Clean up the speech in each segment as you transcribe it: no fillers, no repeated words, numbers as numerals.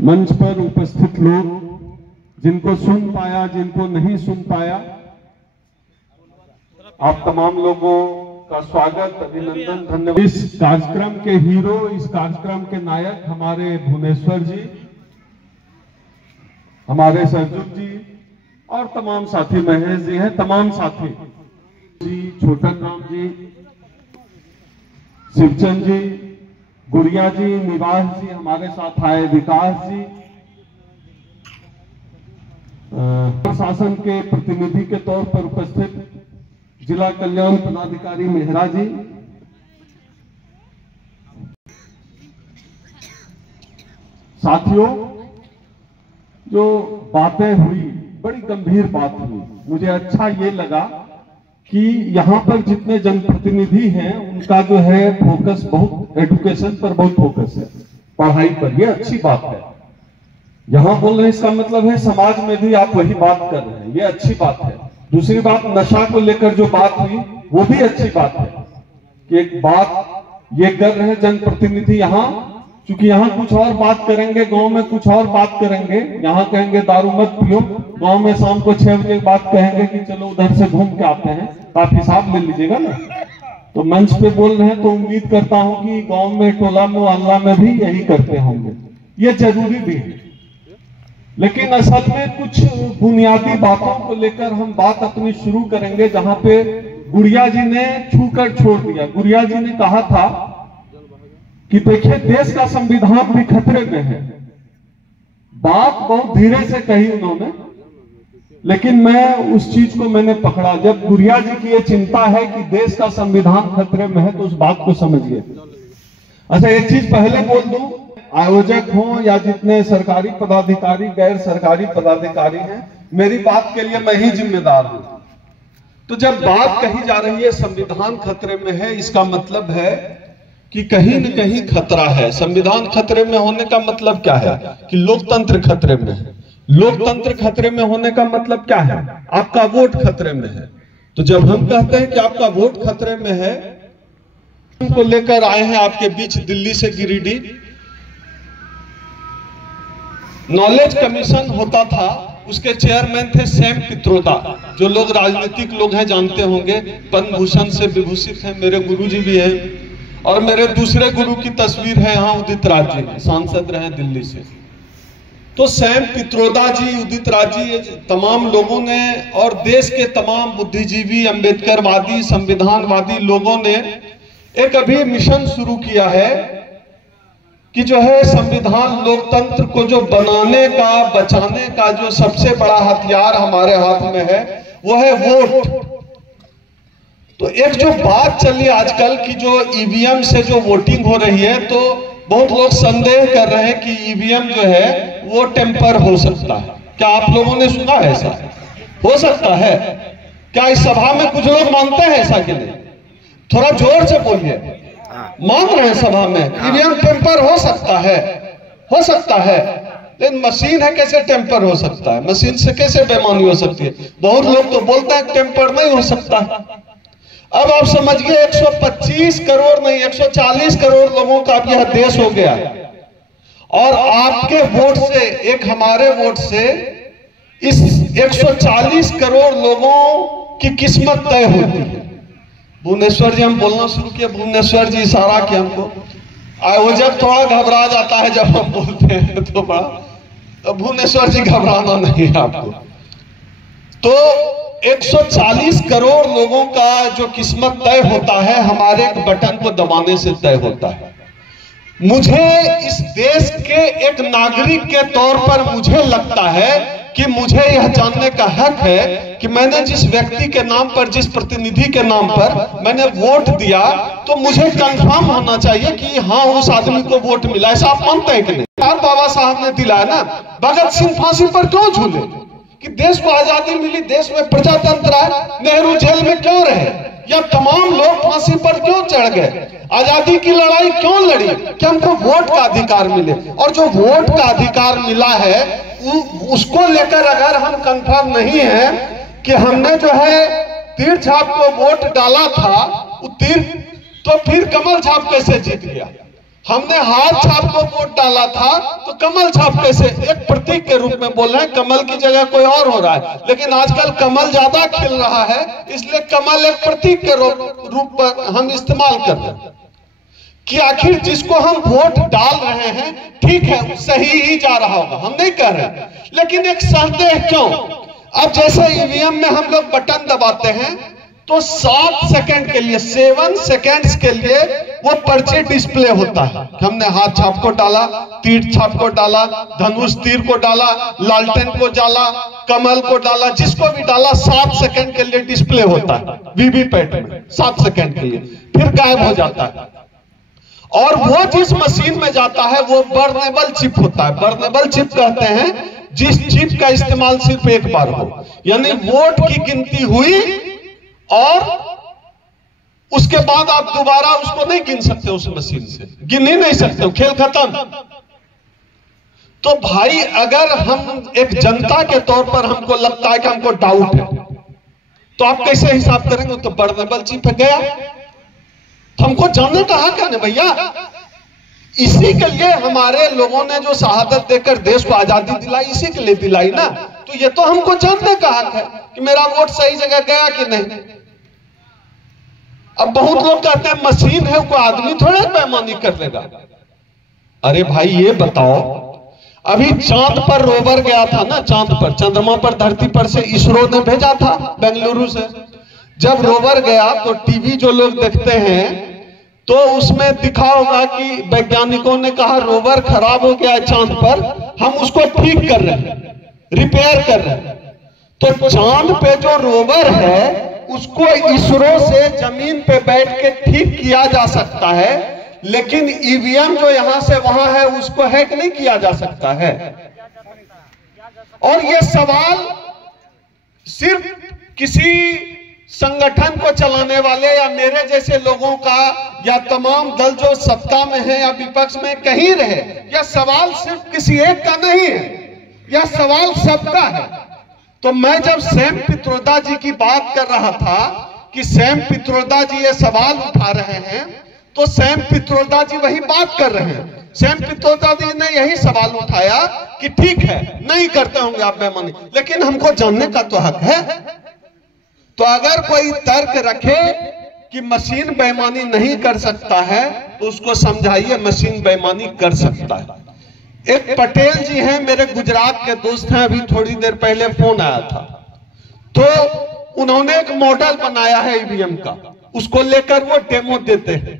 मंच पर उपस्थित लोग, जिनको सुन पाया, जिनको नहीं सुन पाया, आप तमाम लोगों का स्वागत, अभिनंदन, धन्यवाद। इस कार्यक्रम के हीरो, इस कार्यक्रम के नायक हमारे भुवनेश्वर जी, हमारे सरजुग जी और तमाम साथी, महेश जी हैं, तमाम साथी जी, छोटन राम जी, शिवचंद जी, गुड़िया जी, निवास जी, हमारे साथ आए विकास जी, प्रशासन के प्रतिनिधि के तौर पर उपस्थित जिला कल्याण पदाधिकारी मेहरा जी, साथियों, जो बातें हुई बड़ी गंभीर बात हुई। मुझे अच्छा ये लगा कि यहाँ पर जितने जनप्रतिनिधि हैं उनका जो है फोकस बहुत एजुकेशन पर बहुत फोकस है, पढ़ाई पर। ये अच्छी बात है। यहाँ बोल रहे हैं इसका मतलब है समाज में भी आप वही बात कर रहे हैं, ये अच्छी बात है। दूसरी बात, नशा को लेकर जो बात हुई वो भी अच्छी बात है कि एक बात ये कर रहे हैं जनप्रतिनिधि यहाँ, क्योंकि यहाँ कुछ और बात करेंगे, गांव में कुछ और बात करेंगे। यहाँ कहेंगे दारू मत पियो, गांव में शाम को 6 बजे बात कहेंगे कि चलो उधर से घूम के आते हैं, तो आप हिसाब ले लीजिएगा ना। तो मंच पे बोल रहे हैं तो उम्मीद करता हूं कि गांव में, टोला में, मोहल्ला में भी यही करते होंगे। ये जरूरी भी है, लेकिन असल में कुछ बुनियादी बातों को लेकर हम बात अपनी शुरू करेंगे, जहां पे गुड़िया जी ने छूकर छोड़ दिया। गुड़िया जी ने कहा था कि देखिए देश का संविधान भी खतरे में है। बात बहुत धीरे से कही उन्होंने, लेकिन मैं उस चीज को मैंने पकड़ा। जब गुड़िया जी की ये चिंता है कि देश का संविधान खतरे में है, तो उस बात को समझिए। अच्छा, एक चीज पहले बोल दूं, आयोजक हो या जितने सरकारी पदाधिकारी, गैर सरकारी पदाधिकारी हैं, मेरी बात के लिए मैं ही जिम्मेदार हूं। तो जब बात कही जा रही है संविधान खतरे में है, इसका मतलब है कि कहीं न कहीं खतरा है। संविधान खतरे में होने का मतलब क्या है? कि लोकतंत्र खतरे में है। लोकतंत्र खतरे में होने का मतलब क्या है? आपका वोट खतरे में है। तो जब हम कहते हैं कि आपका वोट खतरे में है, को लेकर आए हैं आपके बीच दिल्ली से गिरिडीह। नॉलेज कमीशन होता था, उसके चेयरमैन थे सैम पित्रोदा। जो लोग राजनीतिक लोग हैं जानते होंगे, पद्म भूषण से विभूषित हैं, मेरे गुरुजी भी हैं। और मेरे दूसरे गुरु की तस्वीर है यहाँ, उदित राज जी, सांसद रहे दिल्ली से। तो सैम पित्रोदा जी, उदित राज जी, तमाम लोगों ने और देश के तमाम बुद्धिजीवी, अंबेडकरवादी, संविधानवादी लोगों ने एक अभी मिशन शुरू किया है कि जो है संविधान, लोकतंत्र को जो बनाने का, बचाने का जो सबसे बड़ा हथियार हमारे हाथ में है वो है वोट। तो एक जो बात चली आजकल की, जो ईवीएम से जो वोटिंग हो रही है, तो बहुत लोग संदेह कर रहे हैं कि ईवीएम जो है वो टेम्पर हो सकता है। क्या आप लोगों ने सुना है ऐसा? हो सकता है क्या? इस सभा में कुछ लोग मानते हैं ऐसा कि नहीं? थोड़ा जोर से बोलिए। मान रहे हैं सभा में ईवीएम टेम्पर हो सकता है? हो सकता है, लेकिन मशीन है, कैसे टेम्पर हो सकता है? मशीन से कैसे बेईमानी हो सकती है? बहुत लोग तो बोलते हैं टेम्पर नहीं हो सकता। अब आप समझिए 125 करोड़ नहीं, 140 करोड़ लोगों का अब यह देश हो गया, और आपके वोट से, एक हमारे वोट से इस 140 करोड़ लोगों की किस्मत तय होती है। भुवनेश्वर जी, हम बोलना शुरू किए, भुवनेश्वर जी इशारा किया हमको। आयोजक थोड़ा घबरा जाता है जब हम बोलते हैं तो बड़ा, तो भुवनेश्वर जी घबराना नहीं है आपको। तो 140 करोड़ लोगों का जो किस्मत तय होता है, हमारे एक बटन को दबाने से तय होता है। मुझे इस देश के एक नागरिक के तौर पर मुझे लगता है कि मुझे यह जानने का हक है कि मैंने जिस व्यक्ति के नाम पर, जिस प्रतिनिधि के नाम पर मैंने वोट दिया, तो मुझे कंफर्म होना चाहिए कि हाँ, उस आदमी को वोट मिला। ऐसा आप मानते हैं कि नहीं? यार, बाबा साहब ने दिलाया ना, भगत सिंह फांसी पर क्यों झूले? कि देश को आजादी मिली, देश में प्रजातंत्र आया, नेहरू जेल में क्यों रहे, या तमाम लोग फांसी पर क्यों चढ़ गए? आजादी की लड़ाई क्यों लड़ी? कि हमको वोट का अधिकार मिले। और जो वोट का अधिकार मिला है, उसको लेकर अगर हम कंफर्म नहीं है कि हमने जो है तीर छाप को वोट डाला था, वो तीर, तो फिर कमल छाप कैसे जीत गया? हमने हाथ छाप को वोट डाला था, तो कमल छाप कैसे, एक प्रतीक के रूप में बोल रहे हैं, कमल की जगह कोई और हो रहा है, लेकिन आजकल कमल ज्यादा खिल रहा है, इसलिए कमल एक प्रतीक के रूप पर हम इस्तेमाल कर रहे हैं कि आखिर जिसको हम वोट डाल रहे हैं ठीक है, सही ही जा रहा होगा, हम नहीं कह रहे, लेकिन एक संदेह क्यों। अब जैसे ईवीएम में हम लोग बटन दबाते हैं तो 7 सेकंड के लिए, 7 सेकंड्स के लिए वो पर्ची डिस्प्ले होता है। हमने हाथ छाप को डाला, तीर छाप को डाला, धनुष तीर को डाला, लालटेन को डाला, कमल को डाला, जिसको भी डाला 7 सेकंड के लिए डिस्प्ले होता है वीवीपैट में, 7 सेकंड के लिए, फिर गायब हो जाता है। और वो जिस मशीन में जाता है वो बर्नेबल चिप होता है। बर्नेबल चिप कहते हैं जिस चिप का इस्तेमाल सिर्फ एक बार हो, यानी वोट की गिनती हुई और उसके बाद आप दोबारा उसको नहीं गिन सकते, उस मशीन से गिन ही नहीं सकते, खेल खत्म। तो भाई अगर हम एक जनता के तौर पर हमको लगता है कि हमको डाउट है, तो आप कैसे हिसाब करेंगे? तो बर्नेबल चिप है, गया, हमको जानने का हक है ना भैया। इसी के लिए हमारे लोगों ने जो शहादत देकर देश को आजादी दिलाई, इसी के लिए दिलाई ना। तो ये तो हमको जानने का हक है कि मेरा वोट सही जगह गया कि नहीं। अब बहुत लोग कहते हैं मशीन है, कोई आदमी थोड़ा बेईमानी कर लेगा। अरे भाई ये बताओ, अभी चांद पर रोवर गया था ना, चांद पर, चंद्रमा पर, धरती पर से इसरो ने भेजा था बेंगलुरु से। जब रोवर गया तो टीवी जो लोग देखते हैं तो उसमें दिखा होगा कि वैज्ञानिकों ने कहा रोवर खराब हो गया है चांद पर, हम उसको ठीक कर रहे हैं, रिपेयर कर रहे हैं। तो चांद पे जो रोवर है उसको इसरो से जमीन पे बैठ के ठीक किया जा सकता है, लेकिन ईवीएम जो यहां से वहां है उसको हैक नहीं किया जा सकता है। और ये सवाल सिर्फ किसी संगठन को चलाने वाले या मेरे जैसे लोगों का या तमाम दल जो सत्ता में है या विपक्ष में कहीं रहे, यह सवाल सिर्फ किसी एक का नहीं है, यह सवाल सबका है। तो मैं जब सैम पित्रोदा जी की बात कर रहा था कि सैम पित्रोदा जी ये सवाल उठा रहे हैं, तो सैम पित्रोदा जी वही बात कर रहे हैं। सैम पित्रोदा जी ने यही सवाल उठाया कि ठीक है, नहीं करते होंगे आप बेईमानी, लेकिन हमको जानने का तो हक है। तो अगर कोई तर्क रखे कि मशीन बेईमानी नहीं कर सकता है, तो उसको समझाइए मशीन बेईमानी कर सकता है। एक पटेल जी हैं, मेरे गुजरात के दोस्त हैं, अभी थोड़ी देर पहले फोन आया था, तो उन्होंने एक मॉडल बनाया है ईवीएम का, उसको लेकर वो डेमो देते हैं।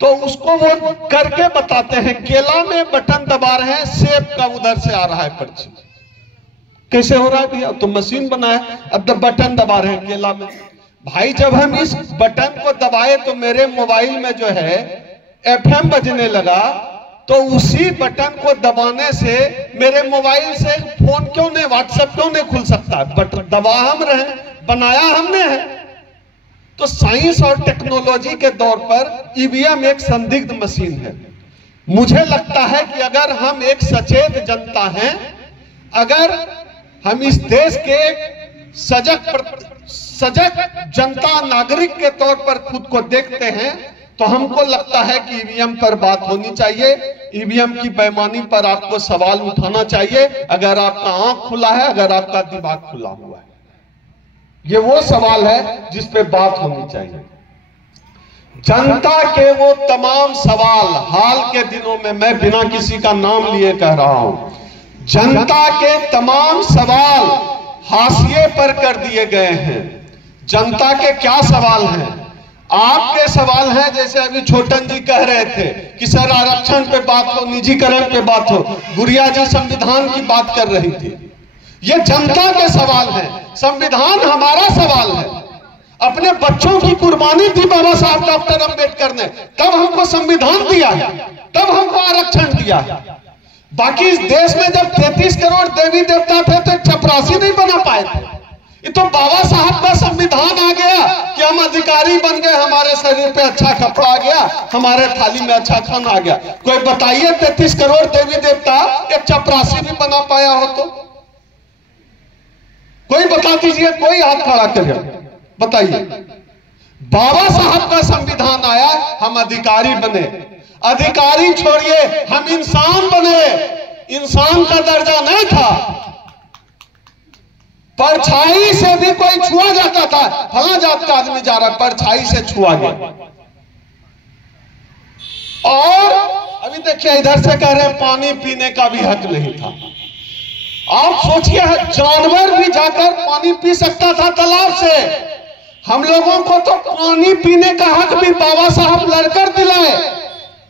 तो उसको वो करके बताते हैं, केला में बटन दबा रहे हैं, सेब का उधर से आ रहा है पर्ची, कैसे हो रहा है भैया? तो मशीन बनाया, अब बटन दबा रहे हैं केला में। भाई जब हम इस बटन को दबाए तो मेरे मोबाइल में जो है एफएम बजने लगा, तो उसी बटन को दबाने से मेरे मोबाइल से फोन क्यों नहीं, व्हाट्सएप क्यों नहीं खुल सकता? बटन दबा हम रहे, बनाया हमने है। तो साइंस और टेक्नोलॉजी के दौर पर ईवीएम एक संदिग्ध मशीन है। मुझे लगता है कि अगर हम एक सचेत जनता हैं, अगर हम इस देश के सजग जनता नागरिक के तौर पर खुद को देखते हैं, तो हमको लगता है कि ईवीएम पर बात होनी चाहिए, ईवीएम की बेईमानी पर आपको सवाल उठाना चाहिए, अगर आपका आंख खुला है, अगर आपका दिमाग खुला हुआ है। ये वो सवाल है जिस पे बात होनी चाहिए। जनता के वो तमाम सवाल हाल के दिनों में, मैं बिना किसी का नाम लिए कह रहा हूं, जनता के तमाम सवाल हाशिए पर कर दिए गए हैं। जनता के क्या सवाल हैं? आपके सवाल हैं, जैसे अभी छोटन जी कह रहे थे कि सर आरक्षण पे बात हो, निजीकरण पे बात हो, गुड़िया जी संविधान की बात कर रही थी। ये जनता के सवाल हैं, संविधान हमारा सवाल है। अपने बच्चों की कुर्बानी दी बाबा साहब डॉक्टर अंबेडकर ने, तब हमको संविधान दिया है, तब हमको आरक्षण दिया है। बाकी इस देश में जब 33 करोड़ देवी देवता थे तो चपरासी नहीं बना पाए थे। ये तो बाबा साहब का संविधान आ गया कि हम अधिकारी बन गए, हमारे शरीर पे अच्छा कपड़ा आ गया, हमारे थाली में अच्छा खाना आ गया। कोई बताइए 33 करोड़ देवी देवता एक चपरासी भी बना पाया हो तो? कोई बता दीजिए, कोई हाथ खड़ा करिए, बताइए। बाबा साहब का संविधान आया, हम अधिकारी बने। अधिकारी छोड़िए, हम इंसान बने, इंसान का दर्जा नहीं था। परछाई से भी कोई छुआ जाता था, फला जात का आदमी जा रहा है, परछाई से छुआ गया। और अभी देखिए इधर से कह रहे हैं पानी पीने का भी हक नहीं था। आप सोचिए, जानवर भी जाकर पानी पी सकता था तालाब से। हम लोगों को तो पानी पीने का हक भी बाबा साहब लड़कर दिलाए।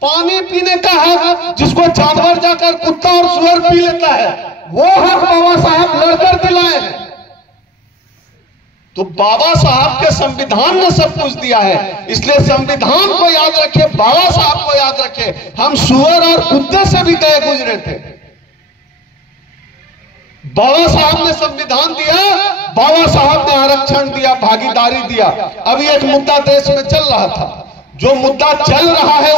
पानी पीने का हक जिसको जानवर जाकर कुत्ता और सुअर पी लेता है, वो हक बाबा साहब लड़कर दिलाए हैं। तो बाबा साहब के संविधान ने सब कुछ दिया है, इसलिए संविधान को याद रखे, बाबा साहब को याद रखे। हम सुअर और कुत्ते से भी गए गुजरे थे। बाबा साहब ने संविधान दिया, बाबा साहब ने आरक्षण दिया, भागीदारी दिया। अभी एक मुद्दा देश में चल रहा था, जो मुद्दा चल रहा है